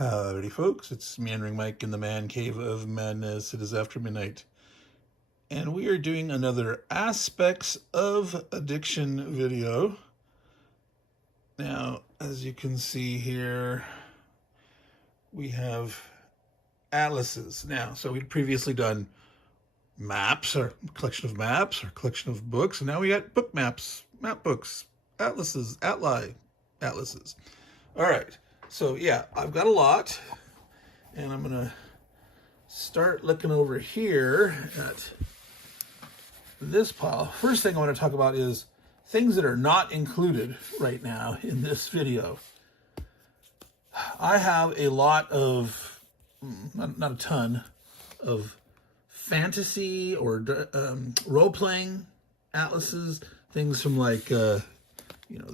Howdy folks, it's Meandering Mike in the man cave of madness. It is after midnight. And we are doing another Aspects of Addiction video. Now, as you can see here, we have atlases. Now, so we'd previously done maps, or collection of maps, or collection of books, and now we got book maps, map books, atlases, atlases. All right. So yeah, I've got a lot, and I'm gonna start looking over here at this pile. First thing I want to talk about is things that are not included right now in this video. I have a lot of, not a ton, of fantasy or role-playing atlases, things from like the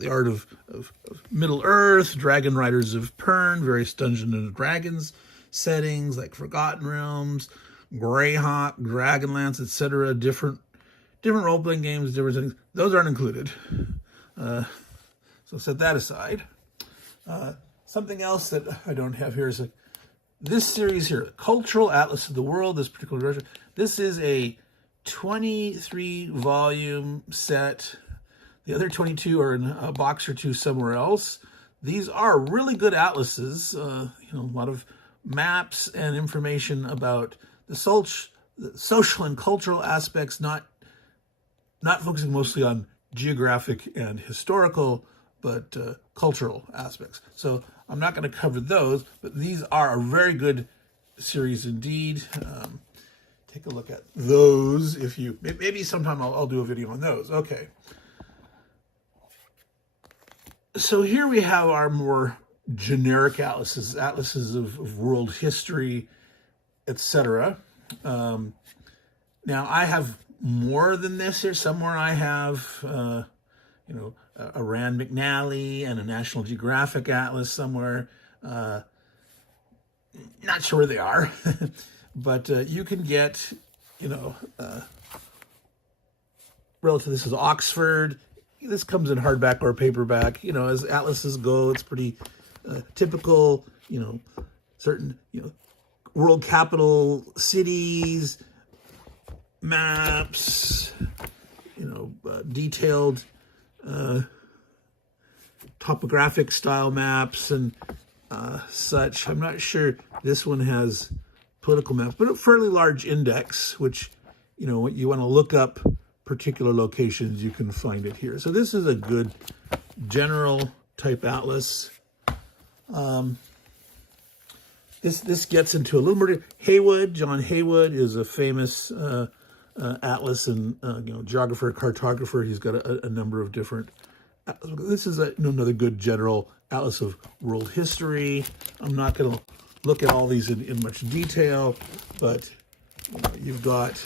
Art of Middle Earth, Dragon Riders of Pern, various Dungeons and Dragons settings like Forgotten Realms, Greyhawk, Dragonlance, etc. Different role-playing games, different things. Those aren't included. So set that aside. Something else that I don't have here is this series here, Cultural Atlas of the World, this particular version. This is a 23-volume set. The other 22 are in a box or two somewhere else. These are really good atlases, a lot of maps and information about the social and cultural aspects, not focusing mostly on geographic and historical, but cultural aspects. So I'm not going to cover those, but these are a very good series indeed. Take a look at those. Maybe sometime I'll do a video on those. Okay. So here we have our more generic atlases of world history, etc. Now I have more than this here. Somewhere I have, a Rand McNally and a National Geographic atlas somewhere. Not sure where they are, but you can get, relative. This is Oxford. This comes in hardback or paperback. As atlases go, it's pretty typical, certain, world capital cities, maps, detailed topographic style maps and such. I'm not sure this one has political maps, but a fairly large index, which, you want to look up particular locations, you can find it here. So this is a good general type atlas. This gets into a little more. Haywood, John Haywood is a famous atlas and geographer, cartographer. He's got a number of different. This is another good general atlas of world history. I'm not going to look at all these in much detail, but you've got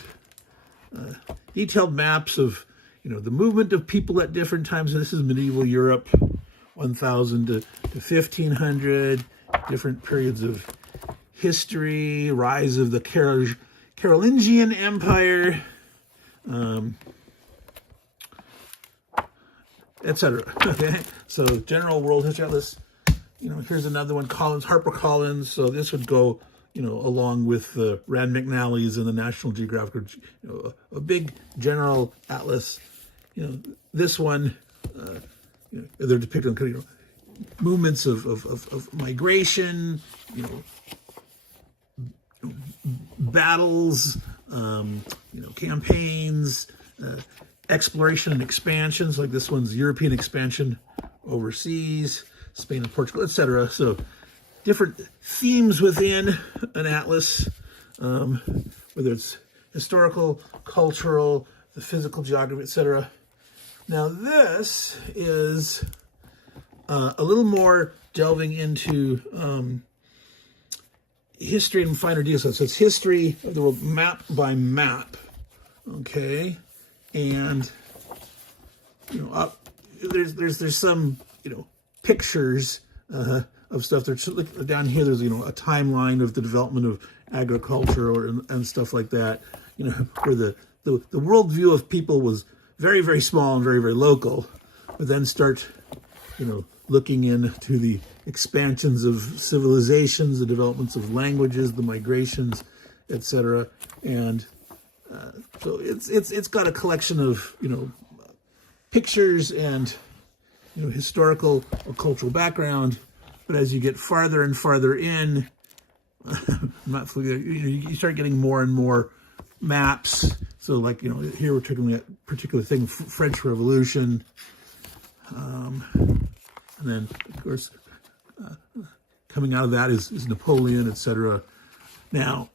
detailed maps of, the movement of people at different times. This is medieval Europe, 1000 to 1500, different periods of history, rise of the Carolingian Empire, etc. Okay, so general world history atlas. Here's another one, HarperCollins. So this would go, along with the Rand McNally's and the National Geographic, a big general atlas. This one, they're depicting movements of migration, battles, campaigns, exploration and expansions. Like this one's European expansion overseas, Spain and Portugal, etc. So different themes within an atlas, whether it's historical, cultural, the physical geography, etc. Now this is a little more delving into history and finer details. So it's history of the world, map by map. Okay, and there's some pictures of stuff. There's down here. There's a timeline of the development of agriculture and stuff like that. Where the worldview of people was very, very small and very, very local, but then start looking into the expansions of civilizations, the developments of languages, the migrations, etc. And so it's got a collection of pictures and historical or cultural background. But as you get farther and farther in, you start getting more and more maps. So like here we're taking a particular thing, French Revolution, and then of course coming out of that is Napoleon, etc. Now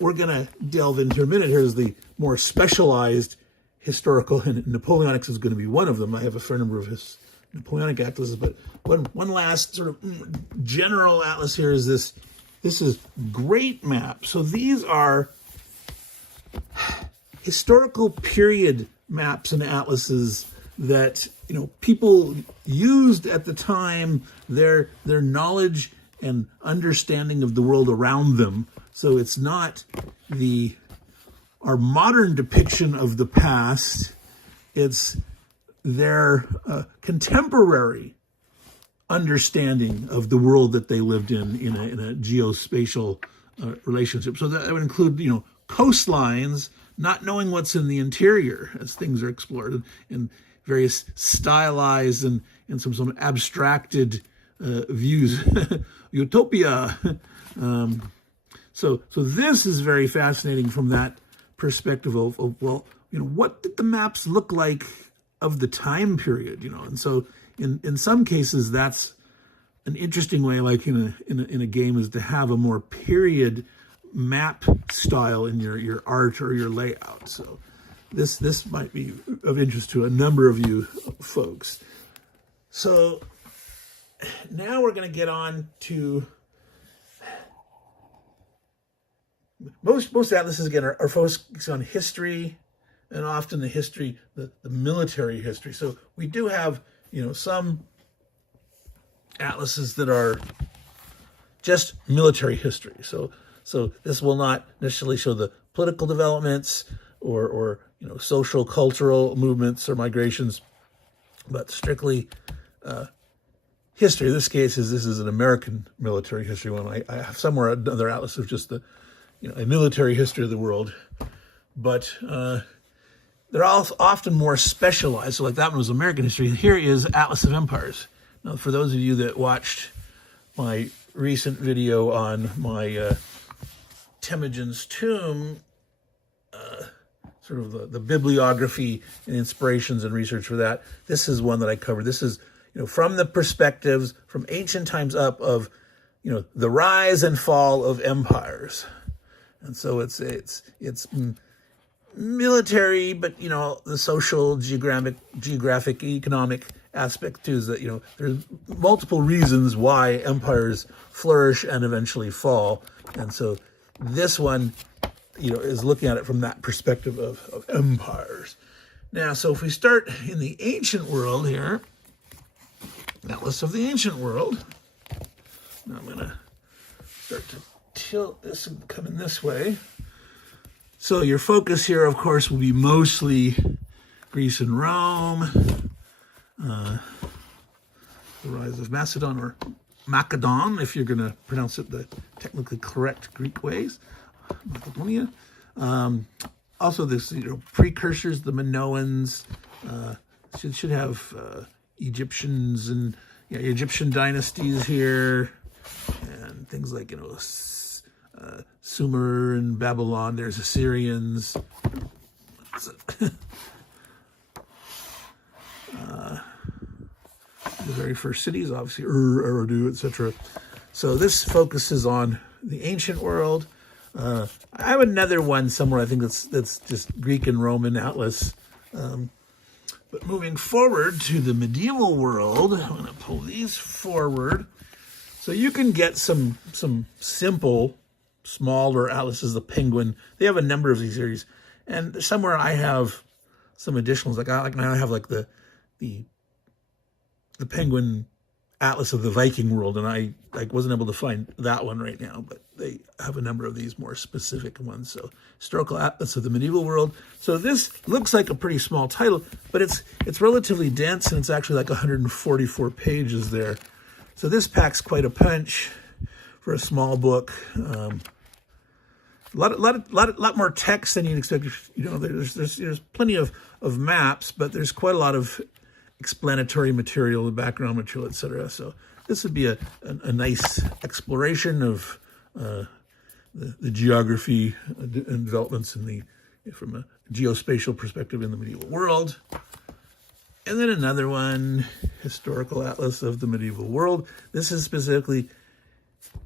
we're going to delve into a minute here is the more specialized historical, and Napoleonics is going to be one of them. I have a fair number of his Napoleonic atlases, but one last sort of general atlas here is this. This is great map. So these are historical period maps and atlases that people used at the time, their knowledge and understanding of the world around them. So it's not our modern depiction of the past, it's their contemporary understanding of the world that they lived in a geospatial relationship. So that would include, coastlines, not knowing what's in the interior as things are explored, and various stylized and some sort of abstracted views, utopia. So this is very fascinating from that perspective of what did the maps look like of the time period, and so in some cases that's an interesting way, like in a game, is to have a more period map style in your art or your layout. So this might be of interest to a number of you folks. So now we're going to get on to most atlases again are focused on history, and often the military history. So we do have some atlases that are just military history. So this will not necessarily show the political developments or social, cultural movements or migrations, but strictly history. In this case, this is an American military history one. I have somewhere another atlas of just a military history of the world, but they're all often more specialized. So like that one was American history. Here is Atlas of Empires. Now, for those of you that watched my recent video on my Temujin's tomb, sort of the bibliography and inspirations and research for that, this is one that I covered. This is, from the perspectives from ancient times up of, the rise and fall of empires. And so it's military, but the social, geographic, economic aspect too is that there's multiple reasons why empires flourish and eventually fall, and so this one is looking at it from that perspective of empires. Now, so if we start in the ancient world here, Atlas of the Ancient World. Now I'm going to start to tilt this and come in this way. So your focus here, of course, will be mostly Greece and Rome, the rise of Macedon, or Macedon, if you're going to pronounce it the technically correct Greek ways, Macedonia. Also, this precursors, the Minoans, should have Egyptians and Egyptian dynasties here, and things like Sumer and Babylon. There's Assyrians. The very first cities, obviously Urartu, etc. So this focuses on the ancient world. I have another one somewhere. I think that's just Greek and Roman atlas. But moving forward to the medieval world, I'm going to pull these forward. So you can get some simple, smaller atlases. The Penguin. They have a number of these series, and somewhere I have some additionals. Like I have like the Penguin Atlas of the Viking World, and I wasn't able to find that one right now, but they have a number of these more specific ones. So Historical Atlas of the Medieval World. So this looks like a pretty small title, but it's relatively dense, and it's actually like 144 pages there. So this packs quite a punch for a small book. A lot more text than you'd expect. You know, there's plenty of maps, but there's quite a lot of explanatory material, background material, etc. So this would be a nice exploration of the geography and developments from a geospatial perspective in the medieval world. And then another one, Historical Atlas of the Medieval World. This is specifically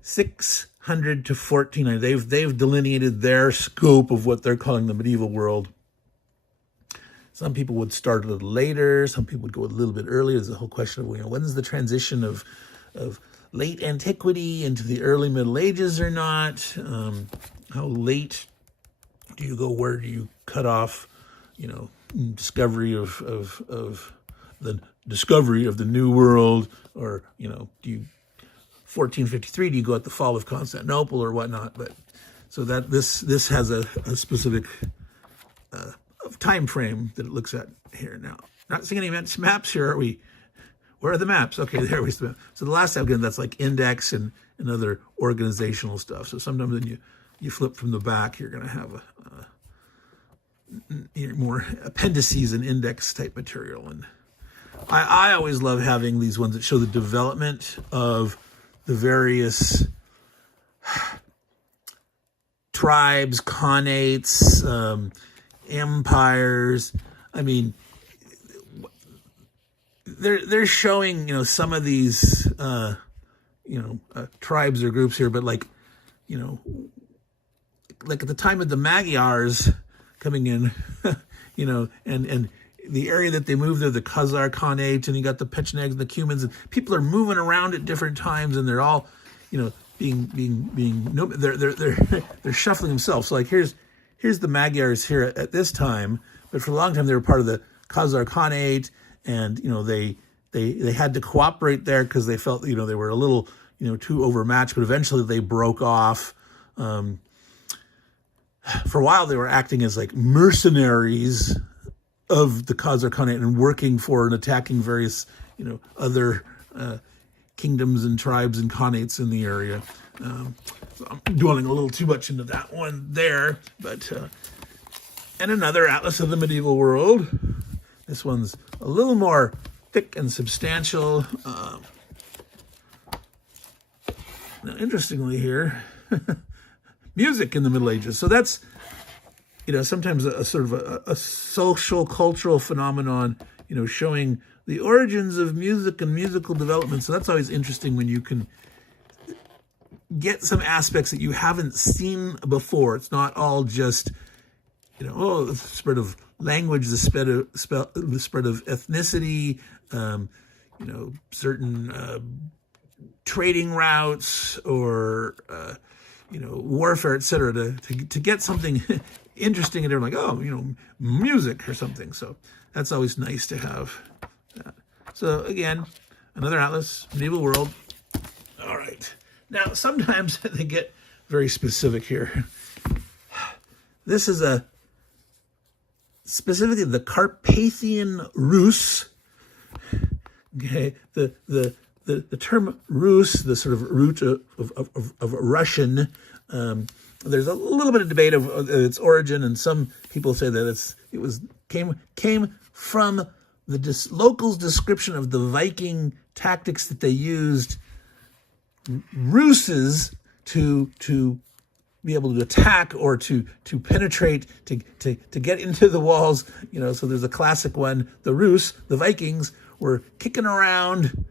600 to 1400. They've delineated their scope of what they're calling the medieval world. Some people would start a little later. Some people would go a little bit earlier. There's a whole question of, when's the transition of late antiquity into the early Middle Ages or not? How late do you go? Where do you cut off? Discovery of the discovery of the New World, or do you 1453? Do you go at the fall of Constantinople or whatnot? But so that this has a specific time frame that it looks at here. Now, not seeing any maps here, are we? Where are the maps? Okay, there we go. So the last tab, again, that's like index and other organizational stuff. So sometimes when you flip from the back, you're going to have more appendices and index type material. And I always love having these ones that show the development of the various tribes, khanates, empires. I mean, they're showing some of these tribes or groups here, but like at the time of the Magyars coming in, and the area that they moved there, the Khazar Khanate, and you got the Pechenegs and the Cumans, and people are moving around at different times, and they're all, they're shuffling themselves. So like here's the Magyars here at this time, but for a long time they were part of the Khazar Khanate, and they had to cooperate there because they felt they were a little too overmatched, but eventually they broke off. For a while they were acting as like mercenaries of the Khazar Khanate and working for and attacking various other kingdoms and tribes and khanates in the area. So I'm dwelling a little too much into that one there, but and another Atlas of the Medieval World. This one's a little more thick and substantial. Now, interestingly here, music in the Middle Ages. So that's sometimes a sort of a social cultural phenomenon, showing the origins of music and musical development. So that's always interesting when you can get some aspects that you haven't seen before. It's not all just, the spread of language, the spread of ethnicity, certain trading routes or, warfare, etc. To get something interesting and they're like, music or something. So that's always nice to have that. So again, another atlas, medieval world. All right. Now, sometimes they get very specific here. This is specifically the Carpathian Rus. Okay, the term Rus, the sort of root of Russian. There's a little bit of debate of its origin, and some people say that came from the locals' description of the Viking tactics that they used. Ruses to be able to attack or to penetrate, to get into the walls. So there's a classic one. The Rus, the Vikings, were kicking around.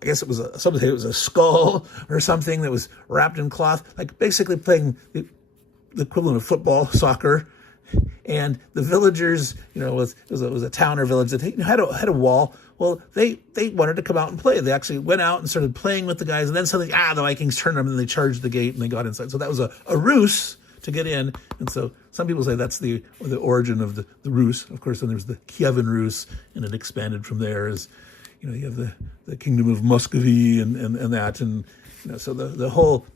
I guess some say it was a skull or something that was wrapped in cloth, like basically playing the equivalent of football, soccer. And the villagers, it was a town or village that had a wall. Well, they wanted to come out and play. They actually went out and started playing with the guys, and then suddenly, the Vikings turned them and they charged the gate and they got inside. So that was a ruse to get in. And so some people say that's the origin of the Rus. Of course, then there's the Kievan Rus, and it expanded from there as, you have the kingdom of Muscovy and that, and so the whole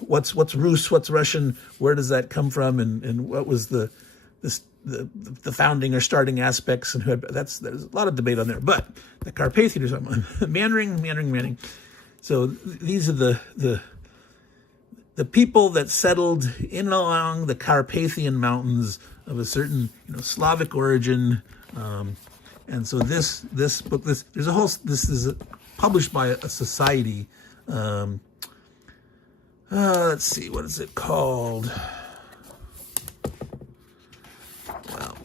what's Rus, what's Russian, where does that come from, and what was the founding or starting aspects, and there's a lot of debate on there. But the Carpathian is meandering. So these are the people that settled in and along the Carpathian Mountains of a certain Slavic origin, and so this book this is published by a society. Let's see, what is it called? Well,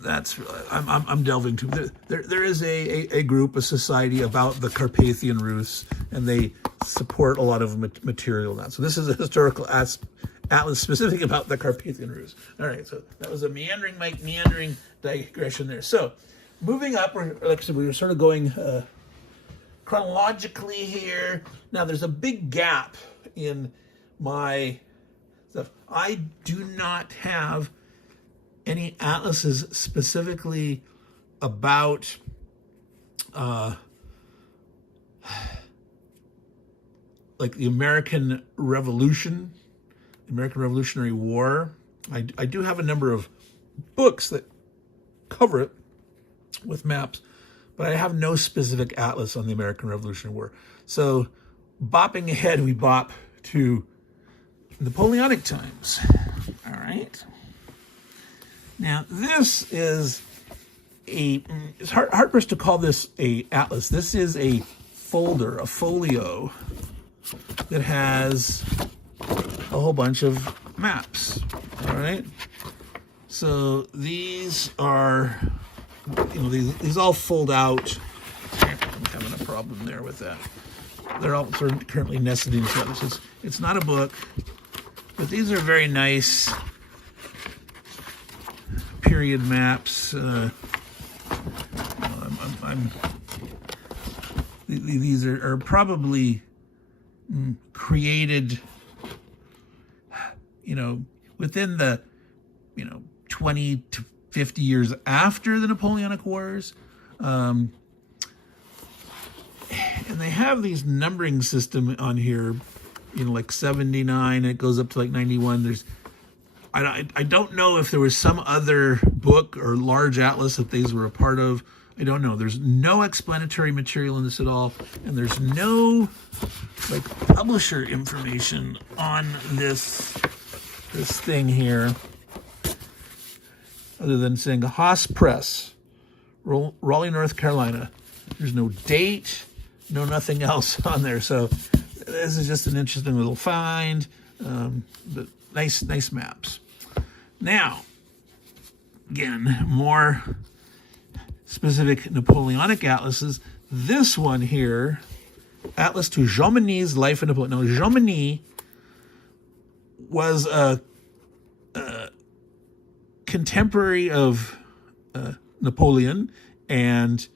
that's I'm delving to. There is a group, a society about the Carpathian Rus, and they support a lot of material now. So this is a historical atlas specific about the Carpathian Rus. All right, so that was a Meandering Mike meandering digression there. So moving up, like I said, we were sort of going chronologically here. Now there's a big gap in my stuff. I do not have any atlases specifically about like the American Revolution, the American Revolutionary War. I do have a number of books that cover it with maps, but I have no specific atlas on the American Revolutionary War. So bopping ahead, we bop to Napoleonic times. All right. Now, this is it's hard for us to call this a atlas. This is a folder, a folio, that has a whole bunch of maps. All right. So these are, these all fold out. I'm having a problem there with that. They're all sort of currently nested in each other. So it's not a book, but these are very nice period maps. These are probably created, within the, 20 to 50 years after the Napoleonic Wars. And they have these numbering system on here, like 79, it goes up to like 91. I don't know if there was some other book or large atlas that these were a part of. I don't know. There's no explanatory material in this at all, and there's no publisher information on this thing here, other than saying Haas Press, Raleigh, North Carolina. There's no date, no nothing else on there. So this is just an interesting little find, but nice maps. Now, again, more specific Napoleonic atlases. This one here, Atlas to Jomini's Life of Napoleon. Now, Jomini was a contemporary of Napoleon, and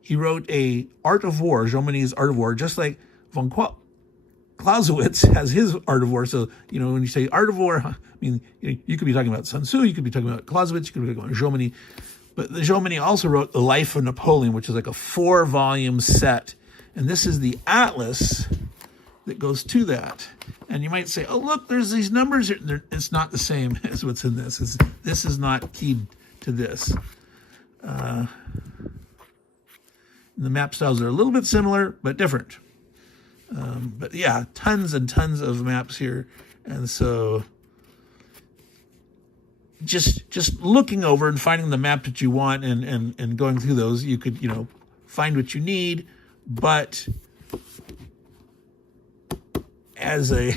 he wrote a Art of War, Jomini's Art of War, just like von Clausewitz has his Art of War. So, when you say Art of War, I mean, you could be talking about Sun Tzu, you could be talking about Clausewitz, you could be talking about Jomini. But the Jomini also wrote The Life of Napoleon, which is like a 4-volume set. And this is the atlas that goes to that. And you might say, oh, look, there's these numbers. It's not the same as what's in this. This is not keyed to this. The map styles are a little bit similar, but different. But yeah, tons and tons of maps here. And so just looking over and finding the map that you want and going through those, you could, find what you need. But as a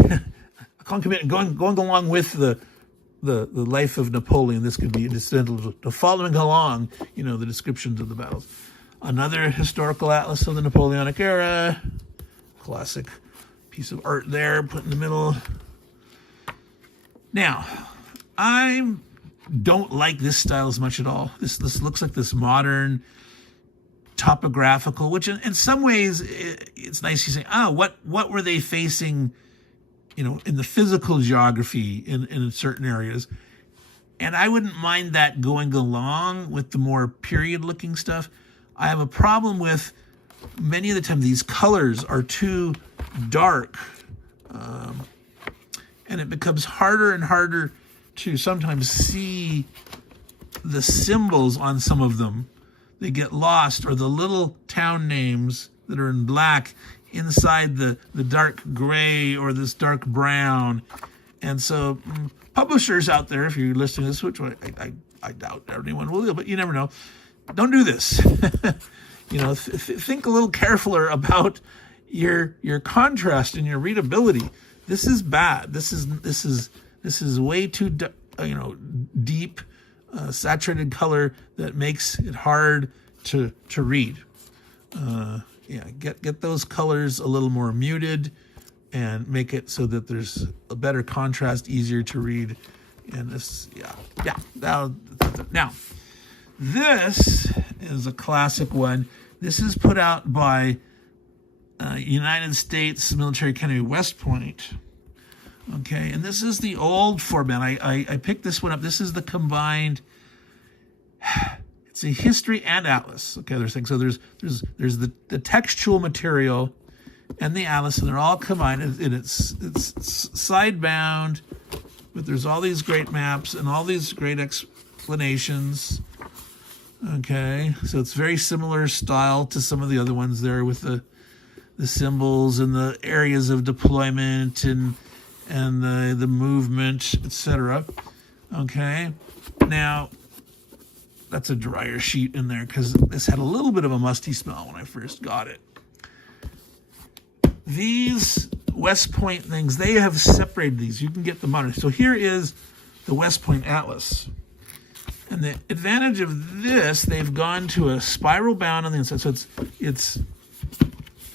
concomitant, going along with the life of Napoleon, this could be incidental to following along, the descriptions of the battles. Another historical atlas of the Napoleonic era. Classic piece of art there, put in the middle. Now, I don't like this style as much at all. This looks like this modern topographical, which in some ways it's nice. You say, what were they facing, in the physical geography in certain areas. And I wouldn't mind that going along with the more period looking stuff. I have a problem with many of the time these colors are too dark. And it becomes harder and harder to sometimes see the symbols on some of them. They get lost, or the little town names that are in black inside the dark gray or this dark brown. And so publishers out there, if you're listening to this, which I doubt anyone will, but you never know, don't do this. You know, think a little carefuler about your contrast and your readability. This is bad. This is way too deep, saturated color that makes it hard to read. Get those colors a little more muted and make it so that there's a better contrast, easier to read. And this, now this is a classic one. This is put out by United States Military Academy West Point. Okay, and this is the old format. I picked this one up. This is the combined. It's a history and atlas. Okay, there's things. So there's the textual material and the atlas, and they're all combined. And it's side bound, but there's all these great maps and all these great explanations. Okay, so it's very similar style to some of the other ones there with the symbols and the areas of deployment and the movement, etc. Okay, now that's a drier sheet in there because this had a little bit of a musty smell when I first got it. These West Point things, they have separated these. You can get them on. So here is the West Point Atlas. And the advantage of this, they've gone to a spiral bound on the inside. So it's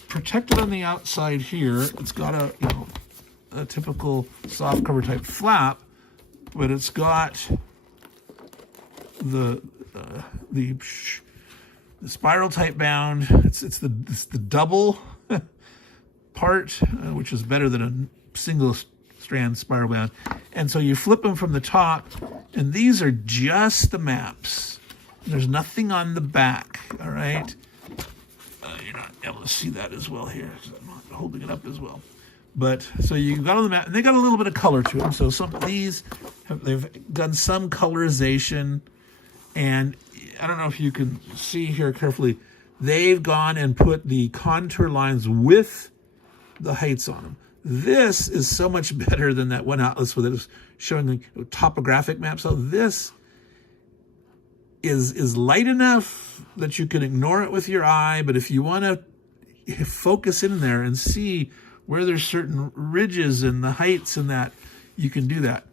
protected on the outside here. It's got a typical soft cover type flap, but it's got the spiral type bound. It's the double part, which is better than a single strand spiral bound. And so you flip them from the top, and these are just the maps. There's nothing on the back, all right? You're not able to see that as well here, so I'm not holding it up as well. But so you got on the map, and they got a little bit of color to them. So some of these, they've done some colorization, and I don't know if you can see here carefully, they've gone and put the contour lines with the heights on them. This is so much better than that one atlas with it was showing topographic maps. So this is light enough that you can ignore it with your eye, but if you want to focus in there and see where there's certain ridges and the heights and that, you can do that.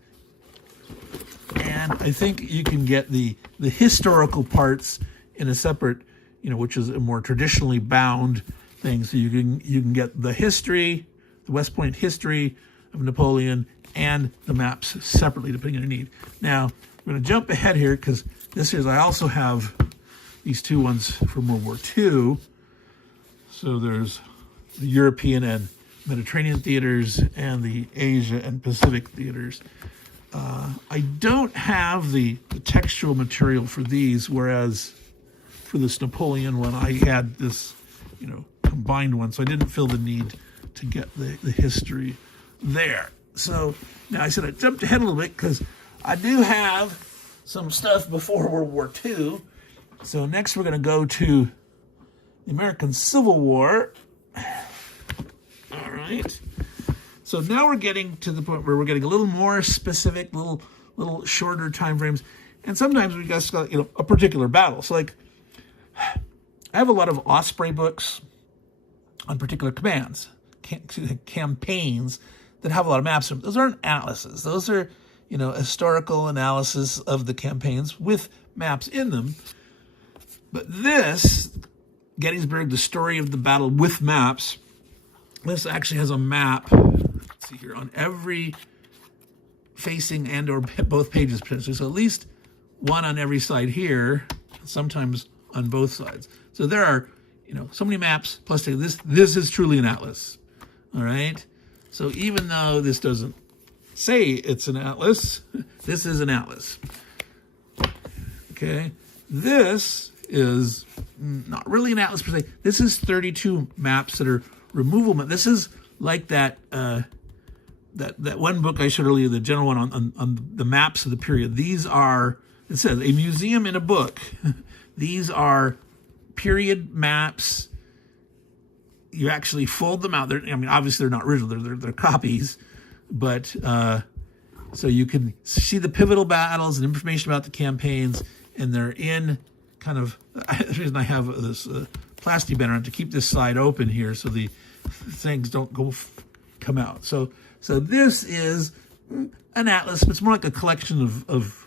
And I think you can get the historical parts in a separate, which is a more traditionally bound thing. So you can get the history, the West Point history of Napoleon, and the maps separately, depending on your need. Now, I'm going to jump ahead here because I also have these two ones from World War II. So there's the European and Mediterranean theaters and the Asia and Pacific theaters. I don't have the textual material for these, whereas for this Napoleon one, I had this, combined one, so I didn't feel the need to get the history there. So now I said I jumped ahead a little bit because I do have some stuff before World War II. So next we're going to go to the American Civil War. All right. So now we're getting to the point where we're getting a little more specific, little shorter time frames, and sometimes we just got a particular battle. So like, I have a lot of Osprey books on particular commands, campaigns that have a lot of maps. Those aren't atlases. Those are historical analysis of the campaigns with maps in them. But this Gettysburg, the story of the battle with maps. This actually has a map. Let's see here on every facing and or both pages potentially. So at least one on every side here, sometimes on both sides. So there are, so many maps plus this. This is truly an atlas. All right. So even though this doesn't say it's an atlas, this is an atlas. Okay. This is not really an atlas per se. This is 32 maps that are removable. This is like that that one book I showed earlier, the general one on the maps of the period. These are, it says, a museum in a book. These are period maps. You actually fold them out. I mean, obviously they're not original. They're copies, but so you can see the pivotal battles and information about the campaigns, and they're in kind of. The reason I have this plastic banner to keep this side open here, so the things don't come out. So this is an atlas, but it's more like a collection of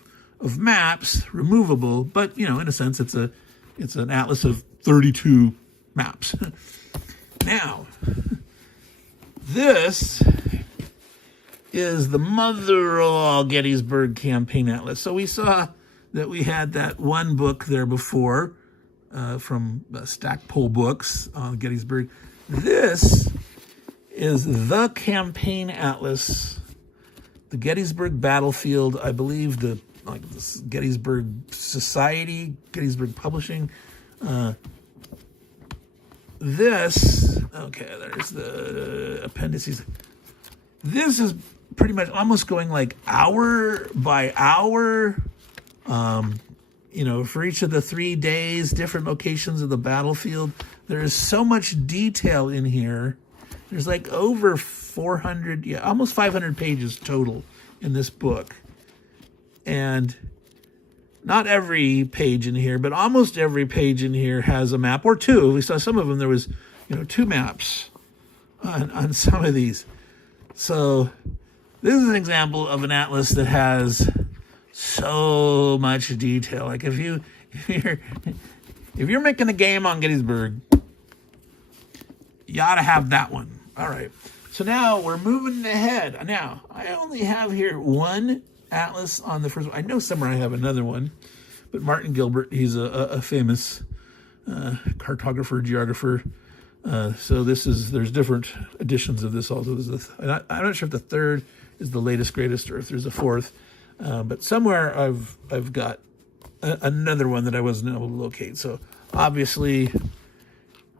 maps, removable. But in a sense, it's an atlas of 32 maps. Now, this is the mother of all Gettysburg Campaign Atlas. So we saw that we had that one book there before from Stackpole Books on Gettysburg. This is the Campaign Atlas, the Gettysburg Battlefield. I believe the Gettysburg Society, Gettysburg Publishing. There's the appendices. This is pretty much almost going like hour by hour, for each of the 3 days, different locations of the battlefield. There is so much detail in here. There's like over 400, almost 500 pages total in this book. And not every page in here, but almost every page in here has a map or two. We saw some of them. There was, 2 maps on some of these. So this is an example of an atlas that has so much detail. Like if you're making a game on Gettysburg, you ought to have that one. All right. So now we're moving ahead. Now I only have here one atlas on the first one. I know somewhere I have another one, but Martin Gilbert, he's a famous cartographer, geographer. So there's different editions of this also. I'm not sure if the third is the latest, greatest, or if there's a fourth. But somewhere I've got another one that I wasn't able to locate. So obviously,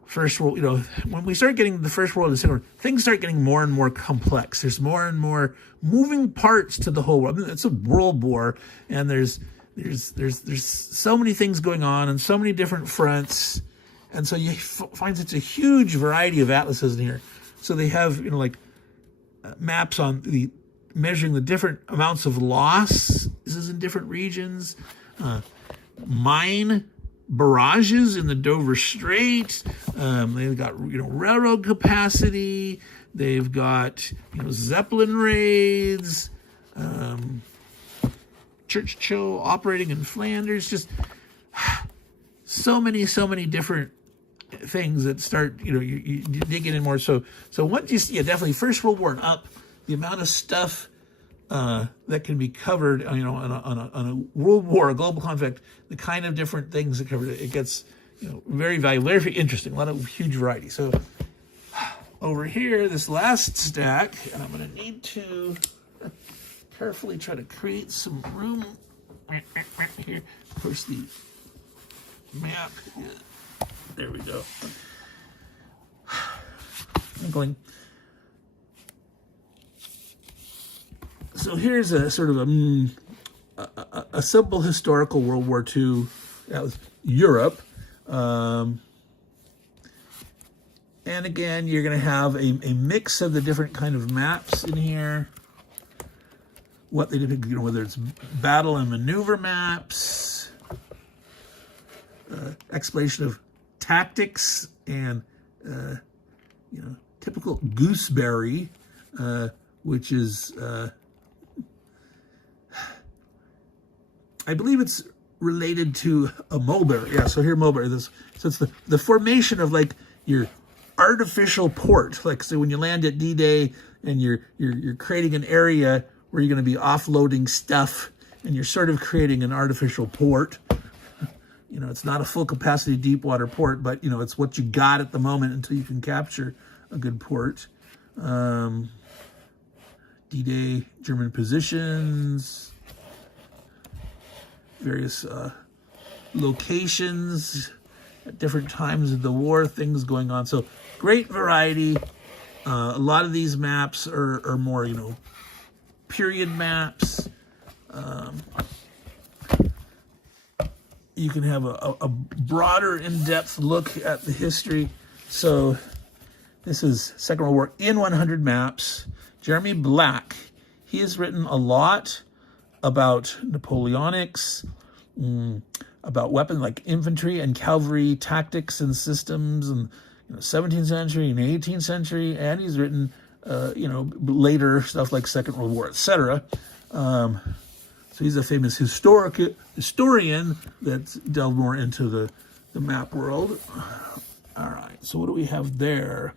First World, when we start getting the First World and the Second World, things start getting more and more complex. There's more and more moving parts to the whole world. I mean, it's a world war, and there's so many things going on and so many different fronts, and so you find such a huge variety of atlases in here. So they have maps on measuring the different amounts of loss. This is in different regions. Mine barrages in the Dover Strait. They've got railroad capacity. They've got Zeppelin raids. Churchill operating in Flanders. Just so many different things that start. You dig in more. So once you see, definitely First World War and up, the amount of stuff that can be covered, on a world war, a global conflict, the kind of different things that covered it gets, very valuable, very interesting, a lot of huge variety. So over here, this last stack, and I'm going to need to carefully try to create some room here. Of course, the map, there we go. I'm going. So here's a sort of a simple historical World War II. That was Europe. And again, you're going to have a mix of the different kind of maps in here. What they did, whether it's battle and maneuver maps, explanation of tactics, and typical gooseberry, which is I believe it's related to a mulberry. Yeah, so here mulberry. So it's the formation of like your artificial port. Like so when you land at D-Day and you're creating an area where you're going to be offloading stuff, and you're sort of creating an artificial port. It's not a full capacity deep water port, but it's what you got at the moment until you can capture a good port. D-Day, German positions, various locations at different times of the war, things going on. So great variety. A lot of these maps are more, period maps. You can have a broader, in-depth look at the history. So this is Second World War in 100 maps. Jeremy Black, he has written a lot about Napoleonics, about weapons like infantry and cavalry tactics and systems, and 17th century and 18th century, and he's written, later stuff like Second World War, etc. So he's a famous historian that's delved more into the map world. All right, so what do we have there?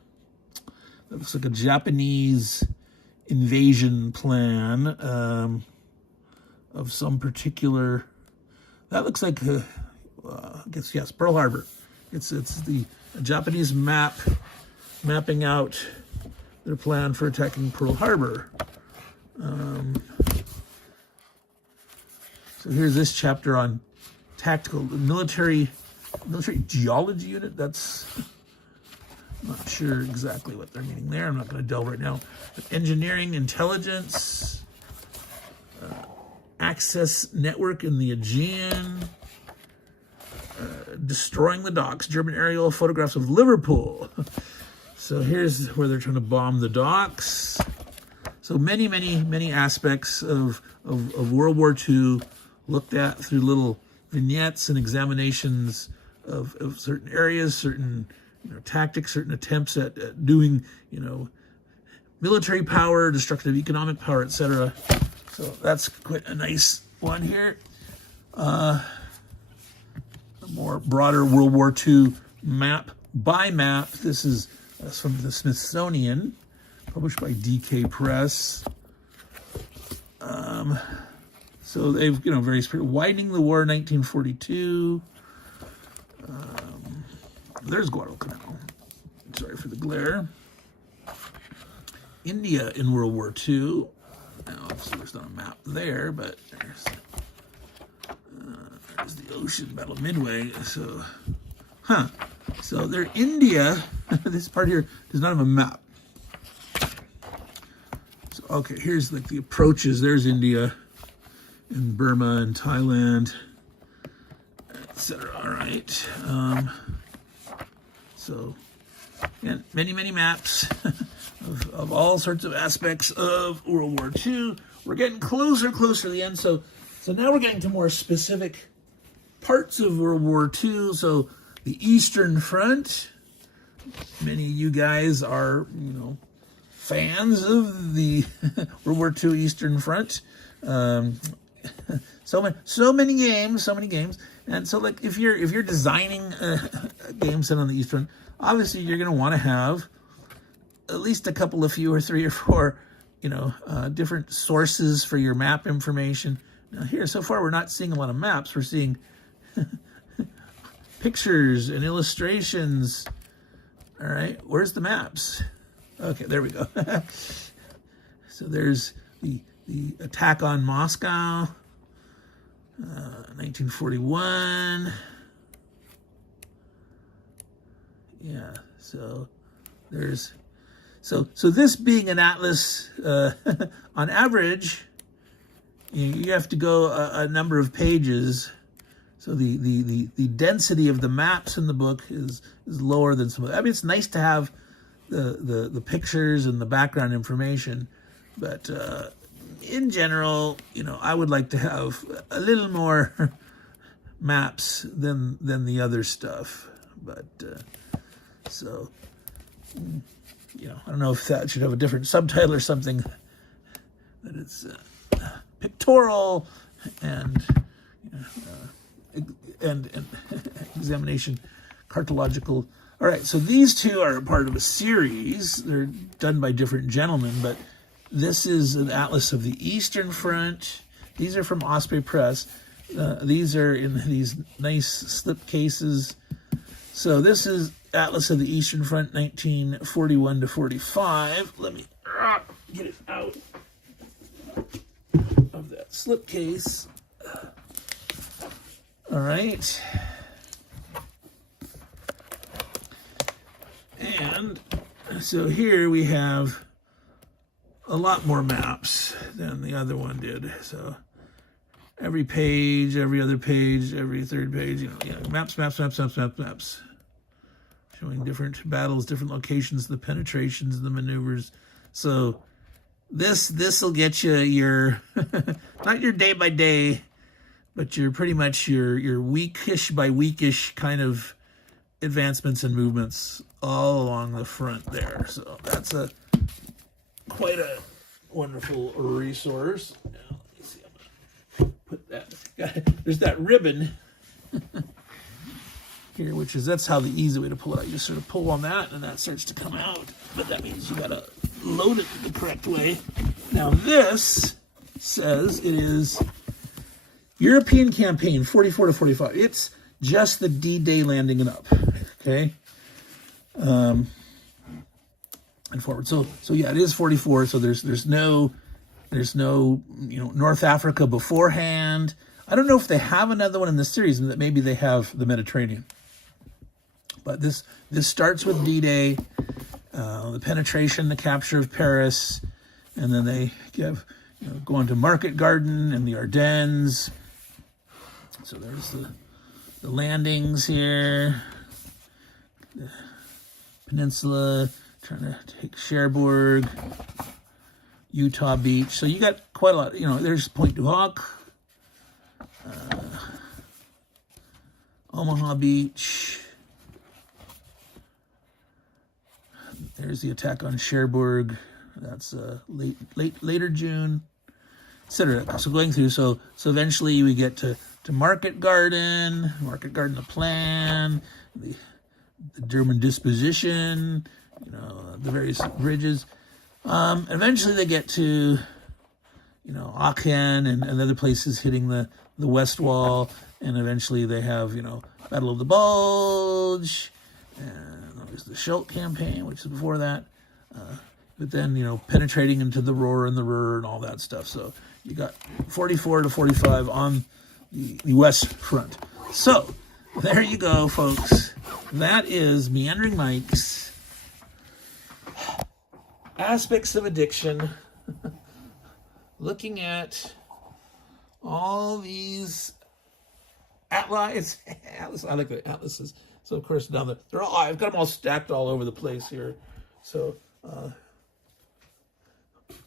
That looks like a Japanese invasion plan of some particular. That looks like, I guess, yes, Pearl Harbor. It's the Japanese map mapping out their plan for attacking Pearl Harbor. So here's this chapter on tactical military geology unit. That's, I'm not sure exactly what they're meaning there. I'm not going to delve right now. But engineering, intelligence, access network in the Aegean, destroying the docks, German aerial photographs of Liverpool. So here's where they're trying to bomb the docks. So many aspects of World War II looked at through little vignettes and examinations of certain areas, certain tactics, certain attempts at doing military power, destructive economic power, etc. So that's quite a nice one here. A more broader World War II map by map. This is from the Smithsonian, published by DK Press. So they've, various widening the war, 1942. There's Guadalcanal. Sorry for the glare. India in World War II. Now, obviously, there's not a map there, but there's the ocean, Battle of Midway. So, So they're India. This part here does not have a map. So, okay, here's like the approaches. There's India and Burma and Thailand, etc. All right. So, and many maps of all sorts of aspects of World War II. We're getting closer to the end. So now we're getting to more specific parts of World War II. So the Eastern Front. Many of you guys are, fans of the World War II Eastern Front. So many games, and so like if you're designing a game set on the East Front, obviously you're going to want to have at least a couple of few or 3 or 4, different sources for your map information. Now here, so far we're not seeing a lot of maps. We're seeing pictures and illustrations. All right, where's the maps? Okay, there we go. So there's the attack on Moscow, 1941. Yeah, so there's so this being an atlas, on average, you have to go a number of pages. So the density of the maps in the book is lower than some. I mean, it's nice to have the pictures and the background information, but in general, I would like to have a little more maps than the other stuff. But so, I don't know if that should have a different subtitle or something. That it's pictorial and examination, cartological. All right, so these two are part of a series. They're done by different gentlemen, but this is an atlas of the Eastern Front. These are from Osprey Press. These are in these nice slip cases. So this is Atlas of the Eastern Front, 1941 to 45. Let me get it out of that slip case. All right. And so here we have a lot more maps than the other one did. So every page, every other page, every third page, maps. Showing different battles, different locations, the penetrations, the maneuvers. So this'll get you your, not your day by day, but you're pretty much your weekish by weekish kind of advancements and movements all along the front there. So that's quite a wonderful resource. Now, let me see, I'm gonna put that. There's that ribbon here, that's how the easy way to pull it out. You just sort of pull on that, and that starts to come out. But that means you gotta load it the correct way. Now this says it is European campaign 44 to 45. It's just the D-Day landing and up. Okay. And forward. So yeah, it is 44. So there's no North Africa beforehand. I don't know if they have another one in the series, and that maybe they have the Mediterranean. But this starts with D-Day, the penetration, the capture of Paris, and then they go on to Market Garden and the Ardennes. So there's the landings here, the peninsula, trying to take Cherbourg, Utah Beach. So you got quite a lot. There's Pointe du Hoc, Omaha Beach. There's the attack on Cherbourg. That's later June, etc. So going through. So eventually we get to Market Garden, the plan, the German disposition, the various bridges. Eventually they get to, Aachen and other places hitting the West Wall, and eventually they have, Battle of the Bulge, and there's the Schuldt campaign, which is before that. But then, penetrating into the Ruhr and the Ruhr and all that stuff. So you got 44 to 45 on the West Front. So there you go, folks. That is Meandering Mike's Aspects of Addiction, looking at all these atlas. I like the atlases. So of course now they're all, I've got them all stacked all over the place here. So I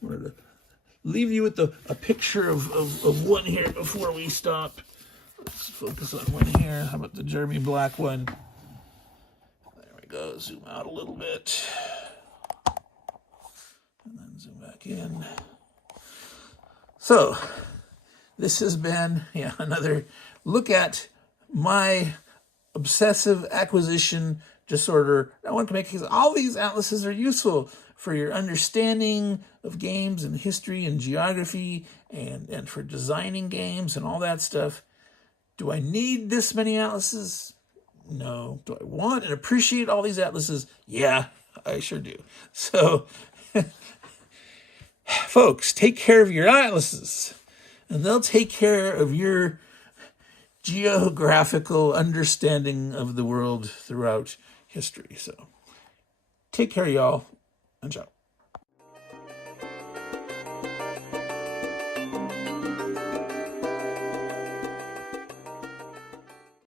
wanted to leave you with a picture of one here before we stop. Let's focus on one here. How about the Jeremy Black one? There we go. Zoom out a little bit. And then zoom back in. So, this has been another look at my obsessive acquisition disorder. I want to make because all these atlases are useful for your understanding of games and history and geography and for designing games and all that stuff. Do I need this many atlases? No. Do I want and appreciate all these atlases? Yeah, I sure do. So, folks, take care of your atlases, and they'll take care of your geographical understanding of the world throughout history. So, take care, y'all, and ciao.